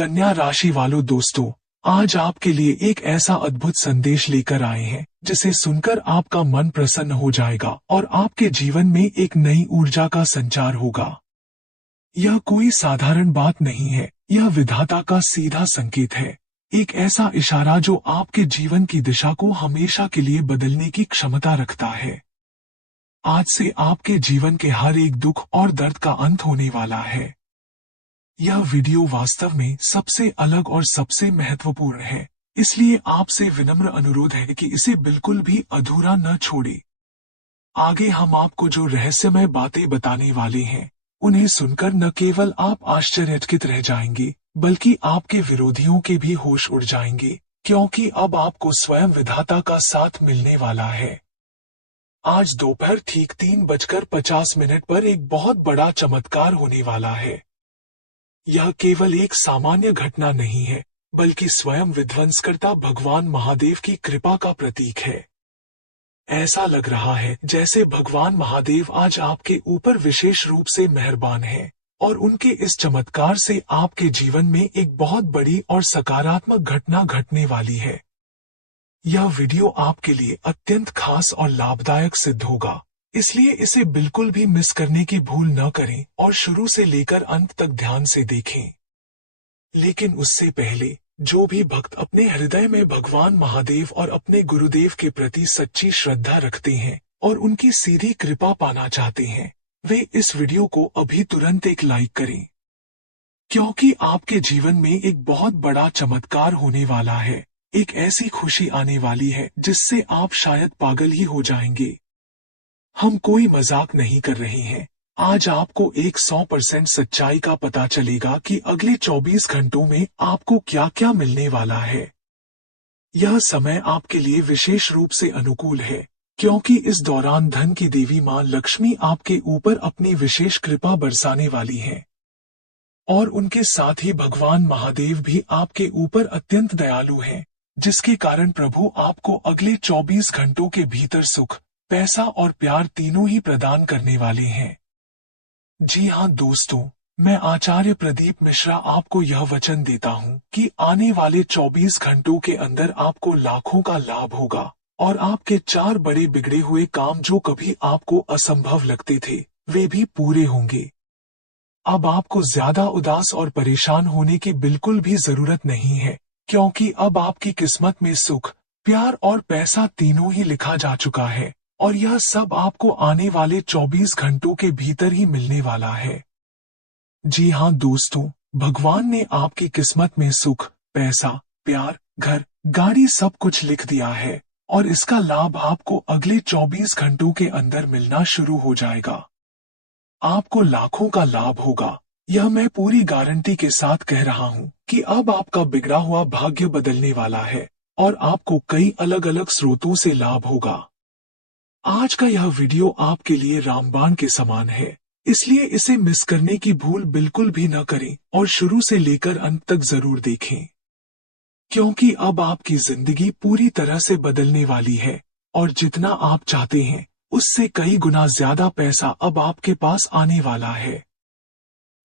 कन्या राशि वालों दोस्तों, आज आपके लिए एक ऐसा अद्भुत संदेश लेकर आए हैं जिसे सुनकर आपका मन प्रसन्न हो जाएगा और आपके जीवन में एक नई ऊर्जा का संचार होगा। यह कोई साधारण बात नहीं है, यह विधाता का सीधा संकेत है। एक ऐसा इशारा जो आपके जीवन की दिशा को हमेशा के लिए बदलने की क्षमता रखता है। आज से आपके जीवन के हर एक दुख और दर्द का अंत होने वाला है। यह वीडियो वास्तव में सबसे अलग और सबसे महत्वपूर्ण है, इसलिए आपसे विनम्र अनुरोध है कि इसे बिल्कुल भी अधूरा न छोड़ें। आगे हम आपको जो रहस्यमय बातें बताने वाले हैं, उन्हें सुनकर न केवल आप आश्चर्यचकित रह जाएंगे, बल्कि आपके विरोधियों के भी होश उड़ जाएंगे, क्योंकि अब आपको स्वयं विधाता का साथ मिलने वाला है। आज दोपहर ठीक 3:50 पर एक बहुत बड़ा चमत्कार होने वाला है। यह केवल एक सामान्य घटना नहीं है, बल्कि स्वयं विध्वंसकर्ता भगवान महादेव की कृपा का प्रतीक है। ऐसा लग रहा है जैसे भगवान महादेव आज आपके ऊपर विशेष रूप से मेहरबान हैं और उनके इस चमत्कार से आपके जीवन में एक बहुत बड़ी और सकारात्मक घटना घटने वाली है। यह वीडियो आपके लिए अत्यंत खास और लाभदायक सिद्ध होगा, इसलिए इसे बिल्कुल भी मिस करने की भूल न करें और शुरू से लेकर अंत तक ध्यान से देखें। लेकिन उससे पहले जो भी भक्त अपने हृदय में भगवान महादेव और अपने गुरुदेव के प्रति सच्ची श्रद्धा रखते हैं और उनकी सीधी कृपा पाना चाहते हैं, वे इस वीडियो को अभी तुरंत एक लाइक करें, क्योंकि आपके जीवन में एक बहुत बड़ा चमत्कार होने वाला है। एक ऐसी खुशी आने वाली है जिससे आप शायद पागल ही हो जाएंगे। हम कोई मजाक नहीं कर रहे हैं। आज आपको एक 100% सच्चाई का पता चलेगा कि अगले 24 घंटों में आपको क्या क्या मिलने वाला है। यह समय आपके लिए विशेष रूप से अनुकूल है, क्योंकि इस दौरान धन की देवी मां लक्ष्मी आपके ऊपर अपनी विशेष कृपा बरसाने वाली हैं। और उनके साथ ही भगवान महादेव भी आपके ऊपर अत्यंत दयालु हैं, जिसके कारण प्रभु आपको अगले 24 घंटों के भीतर सुख, पैसा और प्यार तीनों ही प्रदान करने वाले हैं। जी हाँ दोस्तों, मैं आचार्य प्रदीप मिश्रा आपको यह वचन देता हूँ कि आने वाले 24 घंटों के अंदर आपको लाखों का लाभ होगा और आपके 4 बड़े बिगड़े हुए काम जो कभी आपको असंभव लगते थे, वे भी पूरे होंगे। अब आपको ज्यादा उदास और परेशान होने की बिल्कुल भी जरूरत नहीं है, क्योंकि अब आपकी किस्मत में सुख, प्यार और पैसा तीनों ही लिखा जा चुका है और यह सब आपको आने वाले 24 घंटों के भीतर ही मिलने वाला है। जी हाँ दोस्तों, भगवान ने आपकी किस्मत में सुख, पैसा, प्यार, घर, गाड़ी सब कुछ लिख दिया है और इसका लाभ आपको अगले 24 घंटों के अंदर मिलना शुरू हो जाएगा। आपको लाखों का लाभ होगा, यह मैं पूरी गारंटी के साथ कह रहा हूँ कि अब आपका बिगड़ा हुआ भाग्य बदलने वाला है और आपको कई अलग अलग स्रोतों से लाभ होगा। आज का यह वीडियो आपके लिए रामबाण के समान है, इसलिए इसे मिस करने की भूल बिल्कुल भी न करें और शुरू से लेकर अंत तक जरूर देखें, क्योंकि अब आपकी जिंदगी पूरी तरह से बदलने वाली है और जितना आप चाहते हैं उससे कई गुना ज्यादा पैसा अब आपके पास आने वाला है।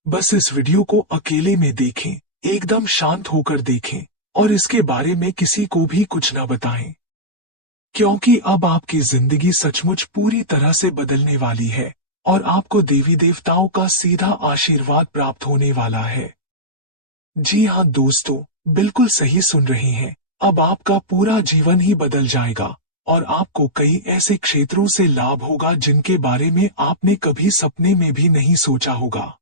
बस इस वीडियो को अकेले में देखें, एकदम शांत होकर देखें और इसके बारे में किसी को भी कुछ न बताएं, क्योंकि अब आपकी जिंदगी सचमुच पूरी तरह से बदलने वाली है और आपको देवी देवताओं का सीधा आशीर्वाद प्राप्त होने वाला है। जी हाँ दोस्तों, बिल्कुल सही सुन रहे हैं, अब आपका पूरा जीवन ही बदल जाएगा और आपको कई ऐसे क्षेत्रों से लाभ होगा जिनके बारे में आपने कभी सपने में भी नहीं सोचा होगा।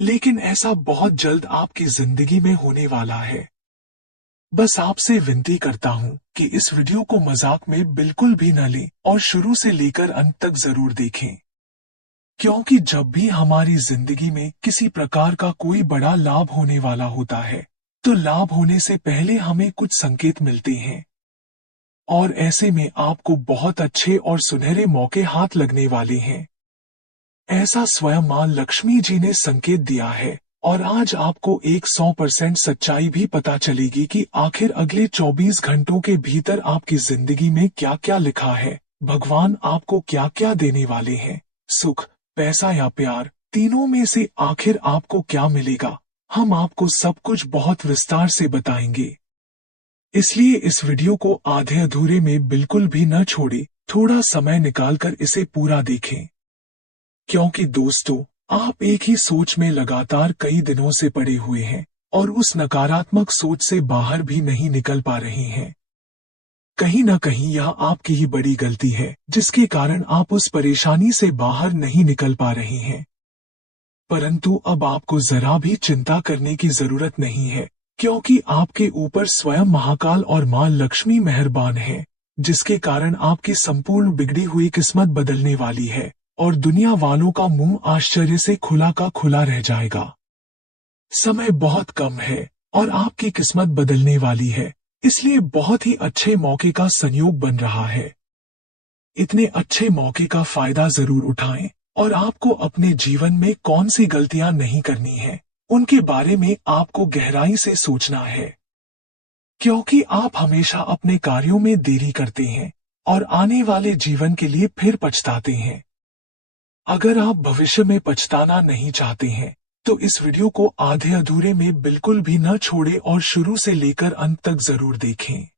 लेकिन ऐसा बहुत जल्द आपकी जिंदगी में होने वाला है। बस आपसे विनती करता हूँ कि इस वीडियो को मजाक में बिल्कुल भी न लें और शुरू से लेकर अंत तक जरूर देखें, क्योंकि जब भी हमारी जिंदगी में किसी प्रकार का कोई बड़ा लाभ होने वाला होता है, तो लाभ होने से पहले हमें कुछ संकेत मिलते हैं और ऐसे में आपको बहुत अच्छे और सुनहरे मौके हाथ लगने वाले हैं। ऐसा स्वयं मां लक्ष्मी जी ने संकेत दिया है और आज आपको एक 100% सच्चाई भी पता चलेगी कि आखिर अगले 24 घंटों के भीतर आपकी जिंदगी में क्या क्या लिखा है, भगवान आपको क्या क्या देने वाले हैं, सुख, पैसा या प्यार, तीनों में से आखिर आपको क्या मिलेगा। हम आपको सब कुछ बहुत विस्तार से बताएंगे। इसलिए इस वीडियो को आधे अधूरे में बिल्कुल भी न छोड़े, थोड़ा समय निकालकर इसे पूरा देखें। क्योंकि दोस्तों, आप एक ही सोच में लगातार कई दिनों से पड़े हुए हैं और उस नकारात्मक सोच से बाहर भी नहीं निकल पा रहे हैं। कहीं न कहीं यह आपकी ही बड़ी गलती है, जिसके कारण आप उस परेशानी से बाहर नहीं निकल पा रहे हैं। परंतु अब आपको जरा भी चिंता करने की जरूरत नहीं है, क्योंकि आपके ऊपर स्वयं महाकाल और मां लक्ष्मी मेहरबान है, जिसके कारण आपकी संपूर्ण बिगड़ी हुई किस्मत बदलने वाली है और दुनिया वालों का मुंह आश्चर्य से खुला का खुला रह जाएगा। समय बहुत कम है और आपकी किस्मत बदलने वाली है, इसलिए बहुत ही अच्छे मौके का संयोग बन रहा है। इतने अच्छे मौके का फायदा जरूर उठाएं और आपको अपने जीवन में कौन सी गलतियां नहीं करनी है, उनके बारे में आपको गहराई से सोचना है। क्योंकि आप हमेशा अपने कार्यों में देरी करते हैं और आने वाले जीवन के लिए फिर पछताते हैं। अगर आप भविष्य में पछताना नहीं चाहते हैं, तो इस वीडियो को आधे अधूरे में बिल्कुल भी न छोड़े और शुरू से लेकर अंत तक जरूर देखें।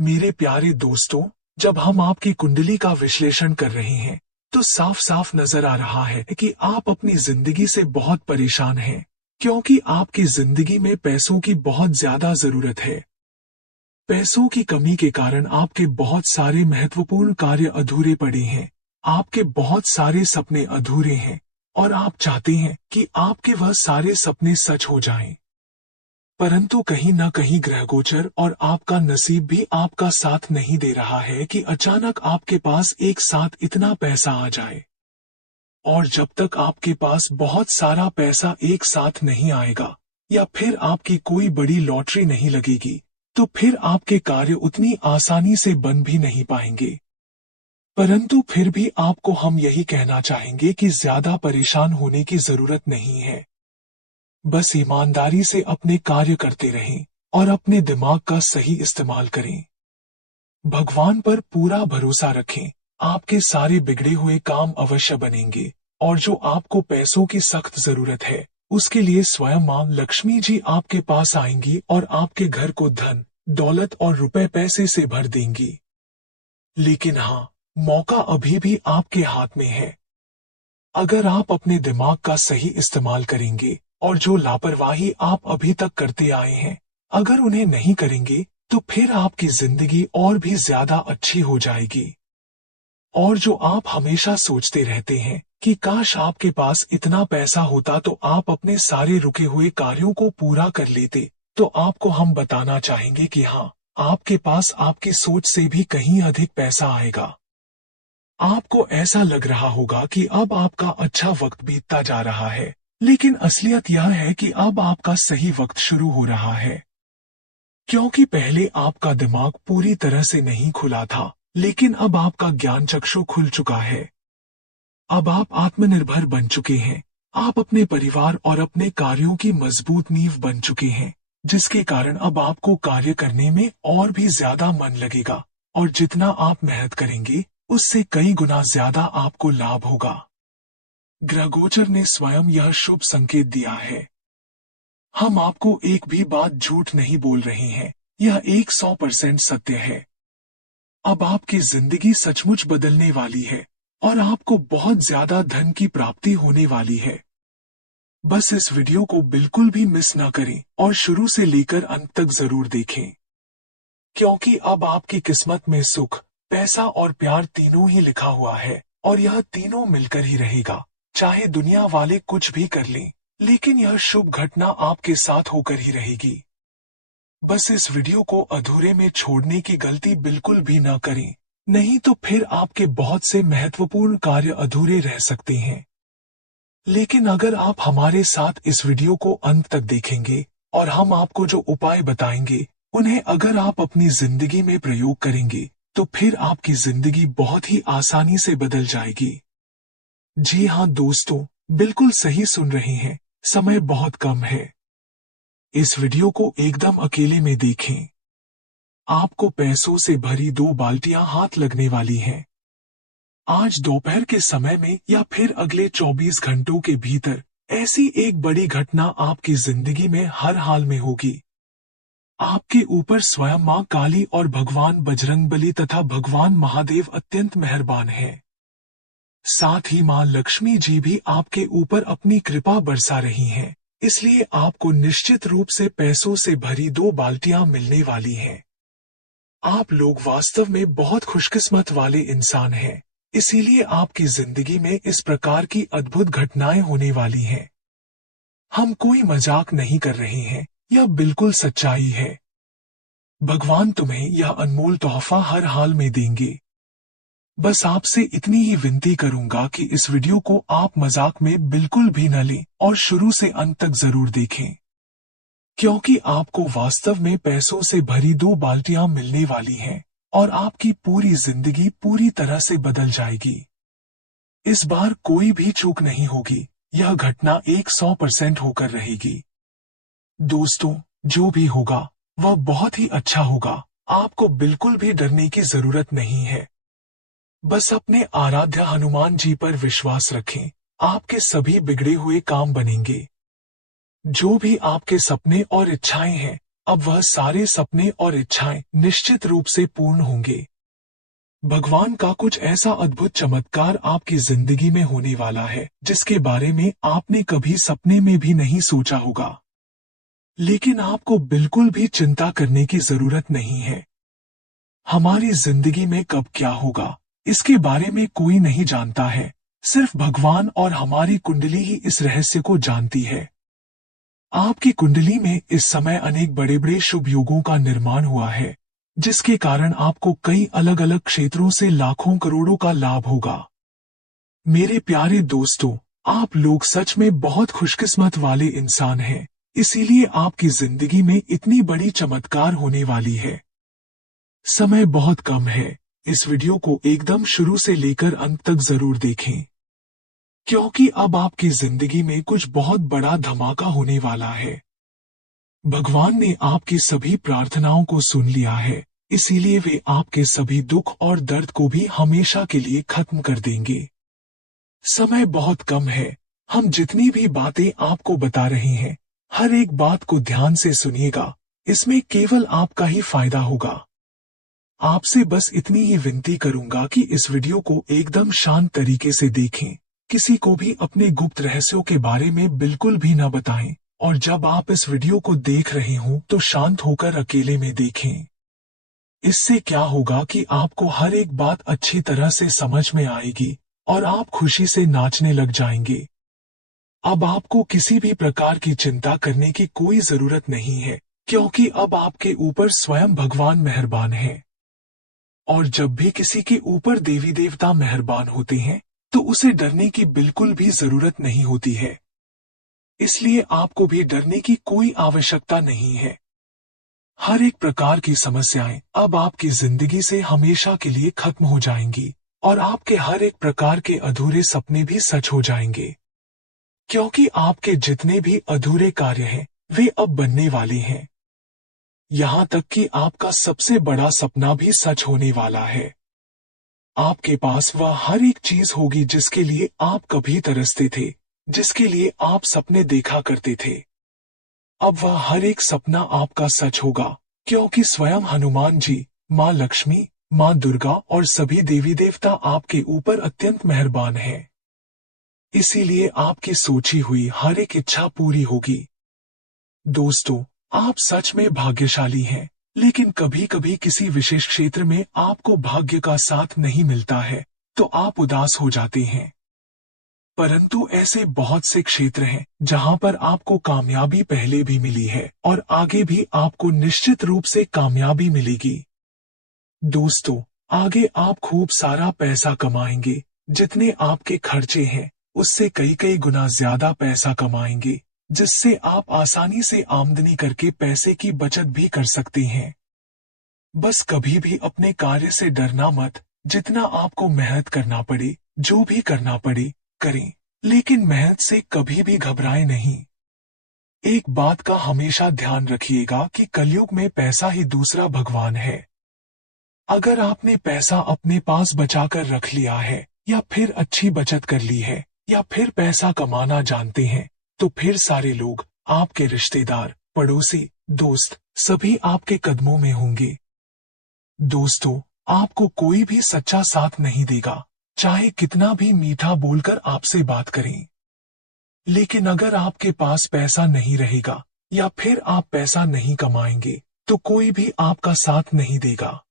मेरे प्यारे दोस्तों, जब हम आपकी कुंडली का विश्लेषण कर रहे हैं, तो साफ साफ नजर आ रहा है कि आप अपनी जिंदगी से बहुत परेशान हैं, क्योंकि आपकी जिंदगी में पैसों की बहुत ज्यादा जरूरत है। पैसों की कमी के कारण आपके बहुत सारे महत्वपूर्ण कार्य अधूरे पड़े हैं, आपके बहुत सारे सपने अधूरे हैं और आप चाहते हैं कि आपके वह सारे सपने सच हो जाएं। परंतु कहीं न कहीं ग्रहगोचर और आपका नसीब भी आपका साथ नहीं दे रहा है कि अचानक आपके पास एक साथ इतना पैसा आ जाए। और जब तक आपके पास बहुत सारा पैसा एक साथ नहीं आएगा या फिर आपकी कोई बड़ी लॉटरी नहीं लगेगी, तो फिर आपके कार्य उतनी आसानी से बन भी नहीं पाएंगे। परंतु फिर भी आपको हम यही कहना चाहेंगे कि ज्यादा परेशान होने की जरूरत नहीं है। बस ईमानदारी से अपने कार्य करते रहें और अपने दिमाग का सही इस्तेमाल करें। भगवान पर पूरा भरोसा रखें, आपके सारे बिगड़े हुए काम अवश्य बनेंगे और जो आपको पैसों की सख्त जरूरत है, उसके लिए स्वयं मां लक्ष्मी जी आपके पास आएंगी और आपके घर को धन, दौलत और रुपए पैसे से भर देंगी। लेकिन हाँ, मौका अभी भी आपके हाथ में है। अगर आप अपने दिमाग का सही इस्तेमाल करेंगे और जो लापरवाही आप अभी तक करते आए हैं, अगर उन्हें नहीं करेंगे, तो फिर आपकी जिंदगी और भी ज्यादा अच्छी हो जाएगी। और जो आप हमेशा सोचते रहते हैं कि काश आपके पास इतना पैसा होता तो आप अपने सारे रुके हुए कार्यों को पूरा कर लेते, तो आपको हम बताना चाहेंगे कि हाँ, आपके पास आपकी सोच से भी कहीं अधिक पैसा आएगा। आपको ऐसा लग रहा होगा कि अब आपका अच्छा वक्त बीतता जा रहा है, लेकिन असलियत यह है कि अब आपका सही वक्त शुरू हो रहा है। क्योंकि पहले आपका दिमाग पूरी तरह से नहीं खुला था, लेकिन अब आपका ज्ञान चक्षु खुल चुका है। अब आप आत्मनिर्भर बन चुके हैं, आप अपने परिवार और अपने कार्यों की मजबूत नींव बन चुके हैं, जिसके कारण अब आपको कार्य करने में और भी ज्यादा मन लगेगा और जितना आप मेहनत करेंगे, उससे कई गुना ज्यादा आपको लाभ होगा। ग्रहगोचर ने स्वयं यह शुभ संकेत दिया है। हम आपको एक भी बात झूठ नहीं बोल रहे हैं, यह 100% सत्य है। अब आपकी जिंदगी सचमुच बदलने वाली है और आपको बहुत ज्यादा धन की प्राप्ति होने वाली है। बस इस वीडियो को बिल्कुल भी मिस ना करें और शुरू से लेकर अंत तक जरूर देखें, क्योंकि अब आपकी किस्मत में सुख, पैसा और प्यार तीनों ही लिखा हुआ है और यह तीनों मिलकर ही रहेगा, चाहे दुनिया वाले कुछ भी कर लें, लेकिन यह शुभ घटना आपके साथ होकर ही रहेगी। बस इस वीडियो को अधूरे में छोड़ने की गलती बिल्कुल भी ना करें, नहीं तो फिर आपके बहुत से महत्वपूर्ण कार्य अधूरे रह सकते हैं। लेकिन अगर आप हमारे साथ इस वीडियो को अंत तक देखेंगे और हम आपको जो उपाय बताएंगे, उन्हें अगर आप अपनी जिंदगी में प्रयोग करेंगे, तो फिर आपकी जिंदगी बहुत ही आसानी से बदल जाएगी। जी हाँ दोस्तों, बिल्कुल सही सुन रहे हैं, समय बहुत कम है। इस वीडियो को एकदम अकेले में देखें। आपको पैसों से भरी 2 बाल्टियां हाथ लगने वाली हैं। आज दोपहर के समय में या फिर अगले 24 घंटों के भीतर ऐसी एक बड़ी घटना आपकी जिंदगी में हर हाल में होगी। आपके ऊपर स्वयं मां काली और भगवान बजरंगबली तथा भगवान महादेव अत्यंत मेहरबान हैं। साथ ही मां लक्ष्मी जी भी आपके ऊपर अपनी कृपा बरसा रही हैं। इसलिए आपको निश्चित रूप से पैसों से भरी 2 बाल्टियां मिलने वाली हैं। आप लोग वास्तव में बहुत खुशकिस्मत वाले इंसान हैं। इसीलिए आपकी जिंदगी में इस प्रकार की अद्भुत घटनाएं होने वाली हैं। हम कोई मजाक नहीं कर रहे हैं, यह बिल्कुल सच्चाई है। भगवान तुम्हें यह अनमोल तोहफा हर हाल में देंगे। बस आपसे इतनी ही विनती करूंगा कि इस वीडियो को आप मजाक में बिल्कुल भी न लें और शुरू से अंत तक जरूर देखें, क्योंकि आपको वास्तव में पैसों से भरी 2 बाल्टियां मिलने वाली हैं और आपकी पूरी जिंदगी पूरी तरह से बदल जाएगी। इस बार कोई भी चूक नहीं होगी, यह घटना 100% होकर रहेगी। दोस्तों, जो भी होगा वह बहुत ही अच्छा होगा। आपको बिल्कुल भी डरने की जरूरत नहीं है। बस अपने आराध्य हनुमान जी पर विश्वास रखें, आपके सभी बिगड़े हुए काम बनेंगे। जो भी आपके सपने और इच्छाएं हैं, अब वह सारे सपने और इच्छाएं निश्चित रूप से पूर्ण होंगे। भगवान का कुछ ऐसा अद्भुत चमत्कार आपकी जिंदगी में होने वाला है, जिसके बारे में आपने कभी सपने में भी नहीं सोचा होगा। लेकिन आपको बिल्कुल भी चिंता करने की जरूरत नहीं है। हमारी जिंदगी में कब क्या होगा, इसके बारे में कोई नहीं जानता है। सिर्फ भगवान और हमारी कुंडली ही इस रहस्य को जानती है। आपकी कुंडली में इस समय अनेक बड़े बड़े शुभ योगों का निर्माण हुआ है, जिसके कारण आपको कई अलग अलग क्षेत्रों से लाखों करोड़ों का लाभ होगा। मेरे प्यारे दोस्तों, आप लोग सच में बहुत खुशकिस्मत वाले इंसान हैं। इसीलिए आपकी जिंदगी में इतनी बड़ी चमत्कार होने वाली है। समय बहुत कम है, इस वीडियो को एकदम शुरू से लेकर अंत तक जरूर देखें, क्योंकि अब आपकी जिंदगी में कुछ बहुत बड़ा धमाका होने वाला है। भगवान ने आपकी सभी प्रार्थनाओं को सुन लिया है, इसीलिए वे आपके सभी दुख और दर्द को भी हमेशा के लिए खत्म कर देंगे। समय बहुत कम है, हम जितनी भी बातें आपको बता रहे हैं, हर एक बात को ध्यान से सुनिएगा, इसमें केवल आपका ही फायदा होगा। आपसे बस इतनी ही विनती करूंगा कि इस वीडियो को एकदम शांत तरीके से देखें, किसी को भी अपने गुप्त रहस्यों के बारे में बिल्कुल भी न बताएं, और जब आप इस वीडियो को देख रहे हों तो शांत होकर अकेले में देखें। इससे क्या होगा कि आपको हर एक बात अच्छी तरह से समझ में आएगी और आप खुशी से नाचने लग जाएंगे। अब आपको किसी भी प्रकार की चिंता करने की कोई जरूरत नहीं है, क्योंकि अब आपके ऊपर स्वयं भगवान मेहरबान है। और जब भी किसी के ऊपर देवी देवता मेहरबान होते हैं, तो उसे डरने की बिल्कुल भी जरूरत नहीं होती है। इसलिए आपको भी डरने की कोई आवश्यकता नहीं है। हर एक प्रकार की समस्याएं अब आपकी जिंदगी से हमेशा के लिए खत्म हो जाएंगी और आपके हर एक प्रकार के अधूरे सपने भी सच हो जाएंगे, क्योंकि आपके जितने भी अधूरे कार्य हैं, वे अब बनने वाले हैं। यहाँ तक कि आपका सबसे बड़ा सपना भी सच होने वाला है। आपके पास वह हर एक चीज होगी जिसके लिए आप कभी तरसते थे, जिसके लिए आप सपने देखा करते थे। अब वह हर एक सपना आपका सच होगा, क्योंकि स्वयं हनुमान जी, माँ लक्ष्मी, माँ दुर्गा और सभी देवी देवता आपके ऊपर अत्यंत मेहरबान हैं। इसीलिए आपकी सोची हुई हर एक इच्छा पूरी होगी। दोस्तों, आप सच में भाग्यशाली हैं, लेकिन कभी कभी किसी विशेष क्षेत्र में आपको भाग्य का साथ नहीं मिलता है, तो आप उदास हो जाते हैं। परंतु ऐसे बहुत से क्षेत्र हैं जहां पर आपको कामयाबी पहले भी मिली है और आगे भी आपको निश्चित रूप से कामयाबी मिलेगी। दोस्तों, आगे आप खूब सारा पैसा कमाएंगे। जितने आपके खर्चे हैं, उससे कई कई गुना ज्यादा पैसा कमाएंगे, जिससे आप आसानी से आमदनी करके पैसे की बचत भी कर सकते हैं। बस कभी भी अपने कार्य से डरना मत। जितना आपको मेहनत करना पड़े, जो भी करना पड़े, करें, लेकिन मेहनत से कभी भी घबराएं नहीं। एक बात का हमेशा ध्यान रखिएगा कि कलयुग में पैसा ही दूसरा भगवान है। अगर आपने पैसा अपने पास बचाकर रख लिया है, या फिर अच्छी बचत कर ली है, या फिर पैसा कमाना जानते हैं, तो फिर सारे लोग, आपके रिश्तेदार, पड़ोसी, दोस्त, सभी आपके कदमों में होंगे। दोस्तों, आपको कोई भी सच्चा साथ नहीं देगा, चाहे कितना भी मीठा बोलकर आपसे बात करें। लेकिन अगर आपके पास पैसा नहीं रहेगा या फिर आप पैसा नहीं कमाएंगे, तो कोई भी आपका साथ नहीं देगा।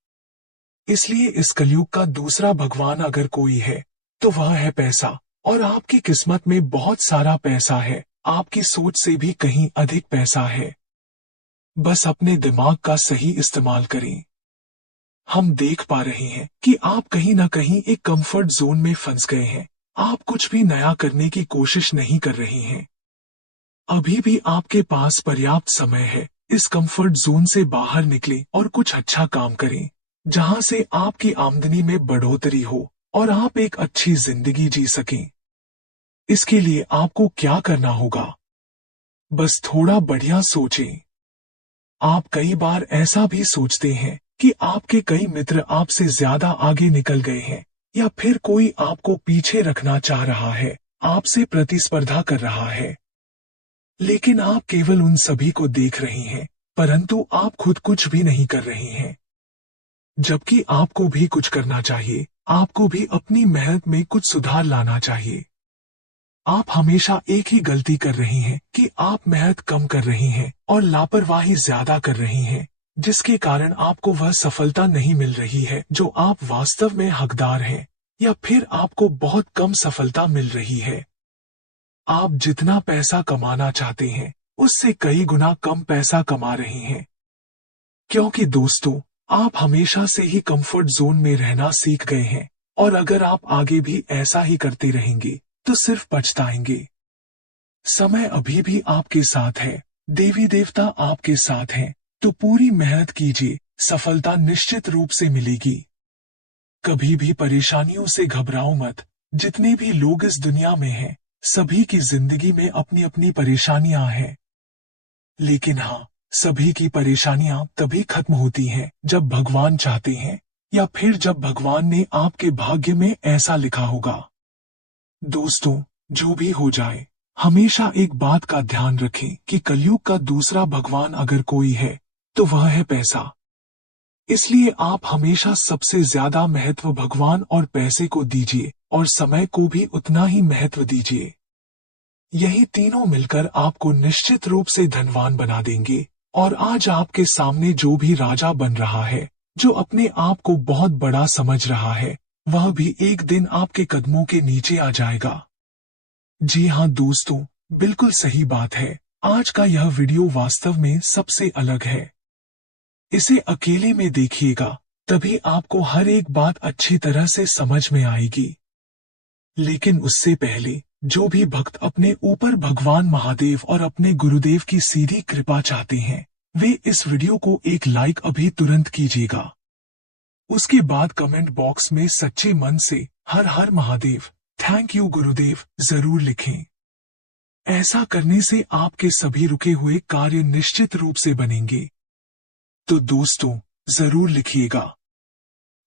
इसलिए इस कलयुग का दूसरा भगवान अगर कोई है, तो वह है पैसा। और आपकी किस्मत में बहुत सारा पैसा है, आपकी सोच से भी कहीं अधिक पैसा है। बस अपने दिमाग का सही इस्तेमाल करें। हम देख पा रहे हैं कि आप कहीं ना कहीं एक कंफर्ट जोन में फंस गए हैं। आप कुछ भी नया करने की कोशिश नहीं कर रहे हैं। अभी भी आपके पास पर्याप्त समय है। इस कंफर्ट जोन से बाहर निकलें और कुछ अच्छा काम करें, जहां से आपकी आमदनी में बढ़ोतरी हो और आप एक अच्छी जिंदगी जी सकें। इसके लिए आपको क्या करना होगा? बस थोड़ा बढ़िया सोचें। आप कई बार ऐसा भी सोचते हैं कि आपके कई मित्र आपसे ज्यादा आगे निकल गए हैं, या फिर कोई आपको पीछे रखना चाह रहा है, आपसे प्रतिस्पर्धा कर रहा है। लेकिन आप केवल उन सभी को देख रहे हैं, परंतु आप खुद कुछ भी नहीं कर रहे हैं। जबकि आपको भी कुछ करना चाहिए, आपको भी अपनी मेहनत में कुछ सुधार लाना चाहिए। आप हमेशा एक ही गलती कर रही हैं कि आप मेहनत कम कर रही हैं और लापरवाही ज्यादा कर रही हैं, जिसके कारण आपको वह सफलता नहीं मिल रही है जो आप वास्तव में हकदार हैं, या फिर आपको बहुत कम सफलता मिल रही है। आप जितना पैसा कमाना चाहते हैं, उससे कई गुना कम पैसा कमा रहे हैं। क्योंकि दोस्तों, आप हमेशा से ही कंफर्ट जोन में रहना सीख गए हैं, और अगर आप आगे भी ऐसा ही करते रहेंगे तो सिर्फ पछताएंगे। समय अभी भी आपके साथ है, देवी देवता आपके साथ हैं, तो पूरी मेहनत कीजिए, सफलता निश्चित रूप से मिलेगी। कभी भी परेशानियों से घबराओ मत। जितने भी लोग इस दुनिया में हैं, सभी की जिंदगी में अपनी अपनी परेशानियां हैं। लेकिन हाँ, सभी की परेशानियां तभी खत्म होती हैं जब भगवान चाहते हैं, या फिर जब भगवान ने आपके भाग्य में ऐसा लिखा होगा। दोस्तों, जो भी हो जाए, हमेशा एक बात का ध्यान रखें कि कलयुग का दूसरा भगवान अगर कोई है, तो वह है पैसा। इसलिए आप हमेशा सबसे ज्यादा महत्व भगवान और पैसे को दीजिए, और समय को भी उतना ही महत्व दीजिए। यही तीनों मिलकर आपको निश्चित रूप से धनवान बना देंगे। और आज आपके सामने जो भी राजा बन रहा है, जो अपने आप को बहुत बड़ा समझ रहा है, वह भी एक दिन आपके कदमों के नीचे आ जाएगा। जी हाँ दोस्तों, बिल्कुल सही बात है। आज का यह वीडियो वास्तव में सबसे अलग है। इसे अकेले में देखिएगा, तभी आपको हर एक बात अच्छी तरह से समझ में आएगी। लेकिन उससे पहले जो भी भक्त अपने ऊपर भगवान महादेव और अपने गुरुदेव की सीधी कृपा चाहते हैं, वे इस वीडियो को एक लाइक अभी तुरंत कीजिएगा। उसके बाद कमेंट बॉक्स में सच्चे मन से हर हर महादेव, थैंक यू गुरुदेव जरूर लिखें। ऐसा करने से आपके सभी रुके हुए कार्य निश्चित रूप से बनेंगे। तो दोस्तों, जरूर लिखिएगा।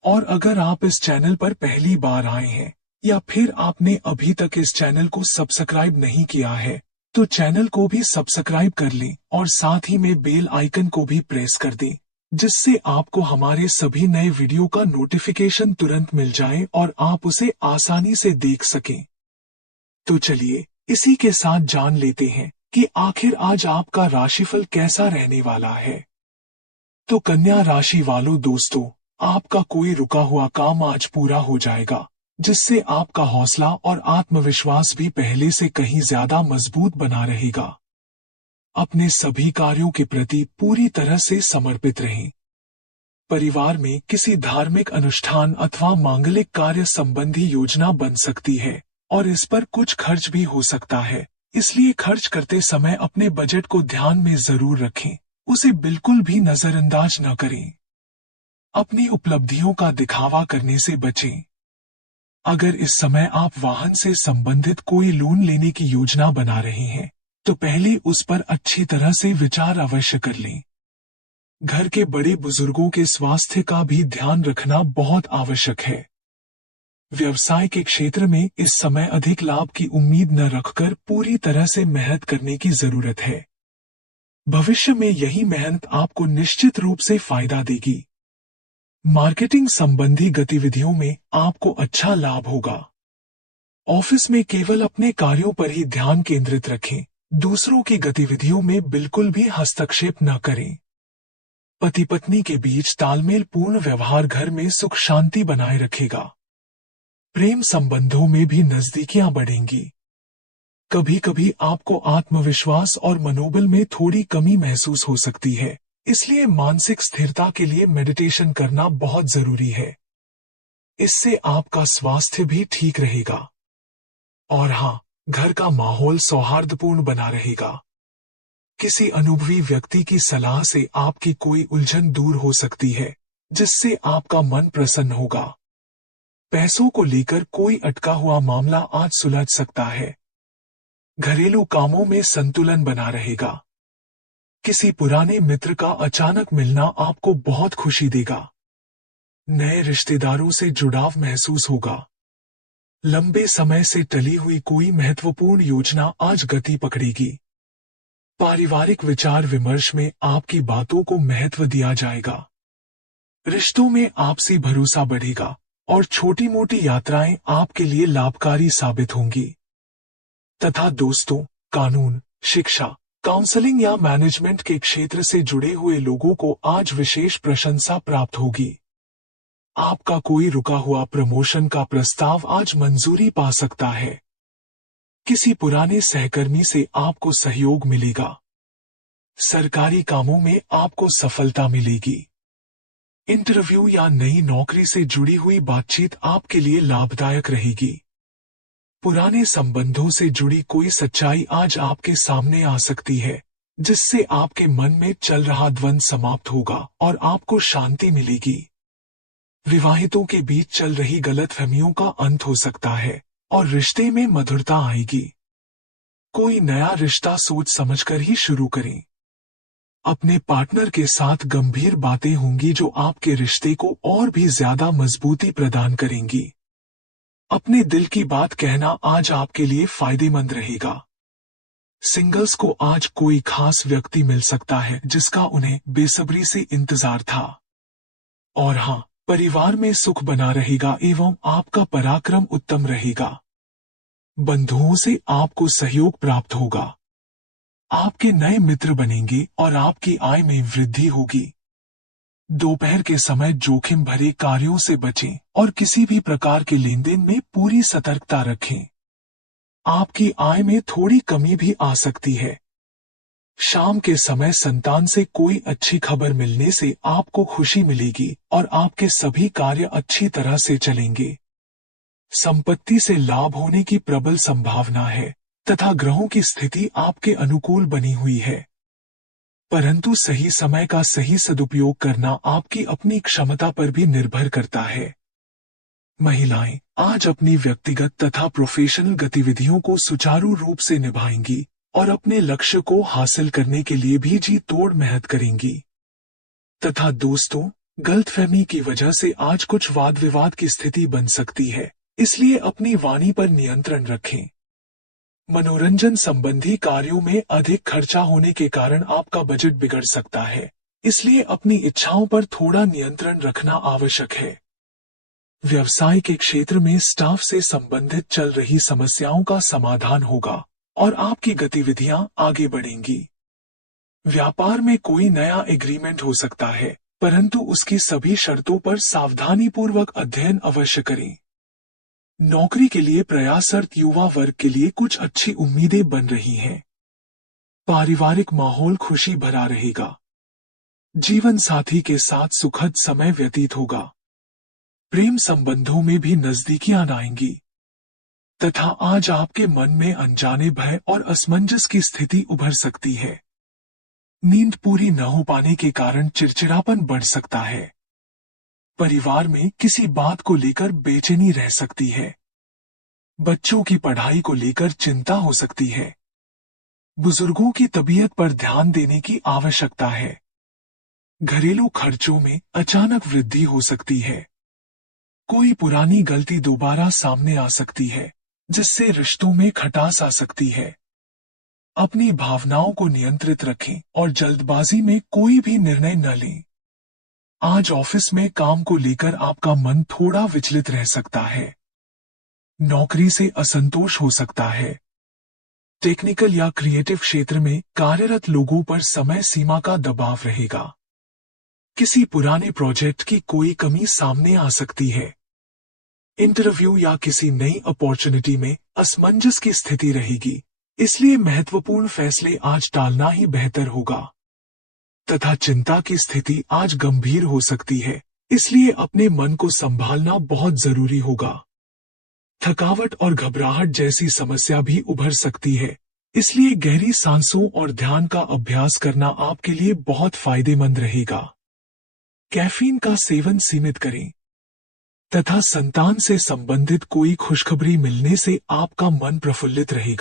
और अगर आप इस चैनल पर पहली बार आए हैं, या फिर आपने अभी तक इस चैनल को सब्सक्राइब नहीं किया है, तो चैनल को भी सब्सक्राइब कर लें और साथ ही में बेल आइकन को भी प्रेस कर दें, जिससे आपको हमारे सभी नए वीडियो का नोटिफिकेशन तुरंत मिल जाए और आप उसे आसानी से देख सकें। तो चलिए इसी के साथ जान लेते हैं कि आखिर आज आपका राशिफल कैसा रहने वाला है। तो कन्या राशि वालों दोस्तों, आपका कोई रुका हुआ काम आज पूरा हो जाएगा, जिससे आपका हौसला और आत्मविश्वास भी पहले से कहीं ज्यादा मजबूत बना रहेगा। अपने सभी कार्यों के प्रति पूरी तरह से समर्पित रहें। परिवार में किसी धार्मिक अनुष्ठान अथवा मांगलिक कार्य संबंधी योजना बन सकती है, और इस पर कुछ खर्च भी हो सकता है। इसलिए खर्च करते समय अपने बजट को ध्यान में जरूर रखें, उसे बिल्कुल भी नजरअंदाज न करें। अपनी उपलब्धियों का दिखावा करने से बचें। अगर इस समय आप वाहन से संबंधित कोई लोन लेने की योजना बना रहे हैं, तो पहले उस पर अच्छी तरह से विचार अवश्य कर लें। घर के बड़े बुजुर्गों के स्वास्थ्य का भी ध्यान रखना बहुत आवश्यक है। व्यवसाय के क्षेत्र में इस समय अधिक लाभ की उम्मीद न रखकर पूरी तरह से मेहनत करने की जरूरत है। भविष्य में यही मेहनत आपको निश्चित रूप से फायदा देगी। मार्केटिंग संबंधी गतिविधियों में आपको अच्छा लाभ होगा। ऑफिस में केवल अपने कार्यों पर ही ध्यान केंद्रित रखें, दूसरों की गतिविधियों में बिल्कुल भी हस्तक्षेप न करें। पति पत्नी के बीच तालमेल पूर्ण व्यवहार घर में सुख शांति बनाए रखेगा। प्रेम संबंधों में भी नजदीकियां बढ़ेंगी। कभी कभी आपको आत्मविश्वास और मनोबल में थोड़ी कमी महसूस हो सकती है, इसलिए मानसिक स्थिरता के लिए मेडिटेशन करना बहुत जरूरी है। इससे आपका स्वास्थ्य भी ठीक रहेगा। और हाँ, घर का माहौल सौहार्दपूर्ण बना रहेगा। किसी अनुभवी व्यक्ति की सलाह से आपकी कोई उलझन दूर हो सकती है, जिससे आपका मन प्रसन्न होगा। पैसों को लेकर कोई अटका हुआ मामला आज सुलझ सकता है। घरेलू कामों में संतुलन बना रहेगा। किसी पुराने मित्र का अचानक मिलना आपको बहुत खुशी देगा। नए रिश्तेदारों से जुड़ाव महसूस होगा। लंबे समय से टली हुई कोई महत्वपूर्ण योजना आज गति पकड़ेगी। पारिवारिक विचार विमर्श में आपकी बातों को महत्व दिया जाएगा। रिश्तों में आपसी भरोसा बढ़ेगा और छोटी मोटी यात्राएं आपके लिए लाभकारी साबित होंगी। तथा दोस्तों, कानून, शिक्षा, काउंसलिंग या मैनेजमेंट के क्षेत्र से जुड़े हुए लोगों को आज विशेष प्रशंसा प्राप्त होगी। आपका कोई रुका हुआ प्रमोशन का प्रस्ताव आज मंजूरी पा सकता है। किसी पुराने सहकर्मी से आपको सहयोग मिलेगा। सरकारी कामों में आपको सफलता मिलेगी। इंटरव्यू या नई नौकरी से जुड़ी हुई बातचीत आपके लिए लाभदायक रहेगी। पुराने संबंधों से जुड़ी कोई सच्चाई आज आपके सामने आ सकती है, जिससे आपके मन में चल रहा द्वंद्व समाप्त होगा और आपको शांति मिलेगी। विवाहितों के बीच चल रही गलतफहमियों का अंत हो सकता है और रिश्ते में मधुरता आएगी। कोई नया रिश्ता सोच समझकर ही शुरू करें। अपने पार्टनर के साथ गंभीर बातें होंगी जो आपके रिश्ते को और भी ज्यादा मजबूती प्रदान करेंगी। अपने दिल की बात कहना आज आपके लिए फायदेमंद रहेगा। सिंगल्स को आज कोई खास व्यक्ति मिल सकता है जिसका उन्हें बेसब्री से इंतजार था। और हाँ, परिवार में सुख बना रहेगा एवं आपका पराक्रम उत्तम रहेगा। बंधुओं से आपको सहयोग प्राप्त होगा। आपके नए मित्र बनेंगे और आपकी आय में वृद्धि होगी। दोपहर के समय जोखिम भरे कार्यों से बचें और किसी भी प्रकार के लेनदेन में पूरी सतर्कता रखें। आपकी आय में थोड़ी कमी भी आ सकती है। शाम के समय संतान से कोई अच्छी खबर मिलने से आपको खुशी मिलेगी और आपके सभी कार्य अच्छी तरह से चलेंगे। संपत्ति से लाभ होने की प्रबल संभावना है तथा ग्रहों की स्थिति आपके अनुकूल बनी हुई है, परंतु सही समय का सही सदुपयोग करना आपकी अपनी क्षमता पर भी निर्भर करता है। महिलाएं आज अपनी व्यक्तिगत तथा प्रोफेशनल गतिविधियों को सुचारू रूप से निभाएंगी और अपने लक्ष्य को हासिल करने के लिए भी जी तोड़ मेहनत करेंगी। तथा दोस्तों, गलतफहमी की वजह से आज कुछ वाद विवाद की स्थिति बन सकती है, इसलिए अपनी वाणी पर नियंत्रण रखें। मनोरंजन संबंधी कार्यों में अधिक खर्चा होने के कारण आपका बजट बिगड़ सकता है, इसलिए अपनी इच्छाओं पर थोड़ा नियंत्रण रखना आवश्यक है। व्यवसाय के क्षेत्र में स्टाफ से संबंधित चल रही समस्याओं का समाधान होगा और आपकी गतिविधियां आगे बढ़ेंगी। व्यापार में कोई नया एग्रीमेंट हो सकता है, परंतु उसकी सभी शर्तों पर सावधानीपूर्वक अध्ययन अवश्य करें। नौकरी के लिए प्रयासरत युवा वर्ग के लिए कुछ अच्छी उम्मीदें बन रही हैं। पारिवारिक माहौल खुशी भरा रहेगा। जीवन साथी के साथ सुखद समय व्यतीत होगा। प्रेम संबंधों में भी नजदीकियां आएंगी तथा आज आपके मन में अनजाने भय और असमंजस की स्थिति उभर सकती है। नींद पूरी न हो पाने के कारण चिड़चिड़ापन बढ़ सकता है। परिवार में किसी बात को लेकर बेचैनी रह सकती है। बच्चों की पढ़ाई को लेकर चिंता हो सकती है। बुजुर्गों की तबीयत पर ध्यान देने की आवश्यकता है। घरेलू खर्चों में अचानक वृद्धि हो सकती है। कोई पुरानी गलती दोबारा सामने आ सकती है, जिससे रिश्तों में खटास आ सकती है। अपनी भावनाओं को नियंत्रित रखें और जल्दबाजी में कोई भी निर्णय न लें। आज ऑफिस में काम को लेकर आपका मन थोड़ा विचलित रह सकता है। नौकरी से असंतोष हो सकता है। टेक्निकल या क्रिएटिव क्षेत्र में कार्यरत लोगों पर समय सीमा का दबाव रहेगा। किसी पुराने प्रोजेक्ट की कोई कमी सामने आ सकती है। इंटरव्यू या किसी नई अपॉर्चुनिटी में असमंजस की स्थिति रहेगी, इसलिए महत्वपूर्ण फैसले आज टालना ही बेहतर होगा। तथा चिंता की स्थिति आज गंभीर हो सकती है, इसलिए अपने मन को संभालना बहुत जरूरी होगा। थकावट और घबराहट जैसी समस्या भी उभर सकती है, इसलिए गहरी सांसों और ध्यान का अभ्यास करना आपके लिए बहुत फायदेमंद रहेगा। कैफीन का सेवन सीमित करें तथा संतान से संबंधित कोई खुशखबरी मिलने से आपका मन प्रफुल्लित रहेगा।